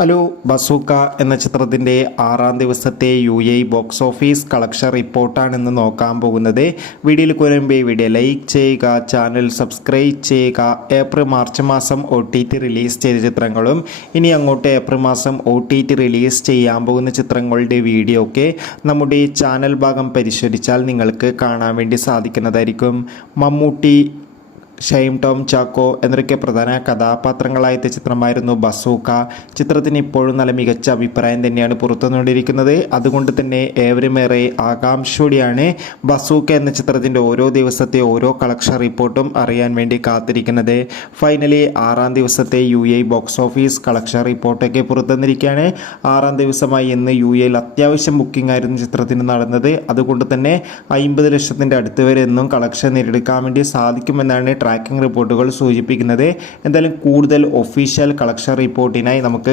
Hello bazooka എന്ന ചിത്രത്തിൻ്റെ 6-ാം ദിവസത്തെ UAE ബോക്സ് ഓഫീസ് കളക്ഷൻ റിപ്പോർട്ടാണ് ഇന്ന് നോക്കാൻ പോകുന്നത്. വീഡിയോയിൽ വരുമ്പോൾ വീഡിയോ ലൈക്ക് ചെയ്യുക, ചാനൽ സബ്സ്ക്രൈബ് ചെയ്യുക. ഏപ്രിൽ മാർച്ച് മാസം OTT റിലീസ് ചെയ്ത ചിത്രങ്ങളും ഇനി അങ്ങോട്ട് ഏപ്രിൽ മാസം OTT റിലീസ് ചെയ്യാൻ പോകുന്ന ചിത്രങ്ങളുടെ വീഡിയോ ഒക്കെ നമ്മുടെ ചാനൽ ഭാഗം പരിശോധിച്ചാൽ നിങ്ങൾക്ക് കാണാൻ വേണ്ടി സാധിക്കുന്നതായിരിക്കും. മമ്മൂട്ടി, ഷൈം ടോം ചാക്കോ എന്നൊക്കെ പ്രധാന കഥാപാത്രങ്ങളായ ചിത്രമായിരുന്നു ബസൂക്ക. ചിത്രത്തിന് ഇപ്പോഴും നല്ല മികച്ച അഭിപ്രായം തന്നെയാണ് പുറത്തുവന്നുകൊണ്ടിരിക്കുന്നത്. അതുകൊണ്ട് തന്നെ ഏവരുമേറെ ആകാംക്ഷയോടെയാണ് ബസൂക്ക എന്ന ചിത്രത്തിൻ്റെ ഓരോ ദിവസത്തെ ഓരോ കളക്ഷൻ റിപ്പോർട്ടും അറിയാൻ വേണ്ടി കാത്തിരിക്കുന്നത്. ഫൈനലി 6-ാം ദിവസത്തെ UAE ബോക്സ് ഓഫീസ് കളക്ഷൻ റിപ്പോർട്ടൊക്കെ പുറത്തുവന്നിരിക്കുകയാണ്. 6-ാം ദിവസമായി ഇന്ന് UAEയിൽ അത്യാവശ്യം ബുക്കിംഗ് ആയിരുന്നു ചിത്രത്തിന് നടന്നത്. അതുകൊണ്ട് തന്നെ 50 ലക്ഷത്തിൻ്റെ അടുത്ത് വരെ എന്നും കളക്ഷൻ നേടിയെടുക്കാൻ വേണ്ടി സാധിക്കുമെന്നാണ് ട്രാക്കിംഗ് റിപ്പോർട്ടുകൾ സൂചിപ്പിക്കുന്നത്. എന്തായാലും കൂടുതൽ ഒഫീഷ്യൽ കളക്ഷൻ റിപ്പോർട്ടിനായി നമുക്ക്